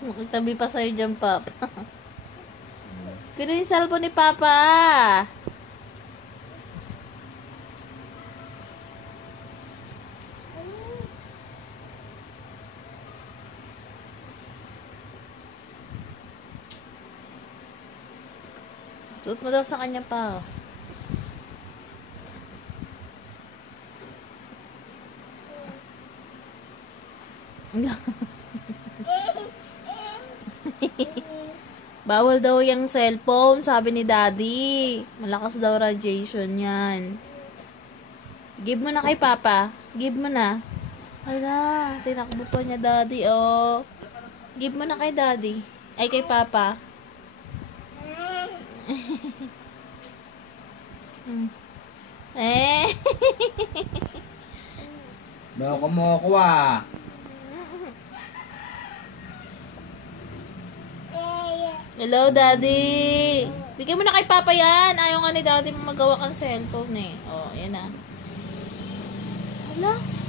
Makitabi pa sa'yo dyan, Papa. Kunin yung cellphone ni Papa. Suot mo daw sa kanya pa. Bawal daw yung cellphone, sabi ni Daddy. Malakas daw radiation yan. Give mo na kay Papa. Give mo na. Hala, tinakbo pa niya Daddy, oh. Give mo na kay Daddy. Ay, kay Papa. Eh. Loko mo ako ah. Hello, Daddy. Bigyan mo na kay Papa yan. Ayaw nga ni Daddy magawa kang cellphone eh. Oh, yan na. Hala.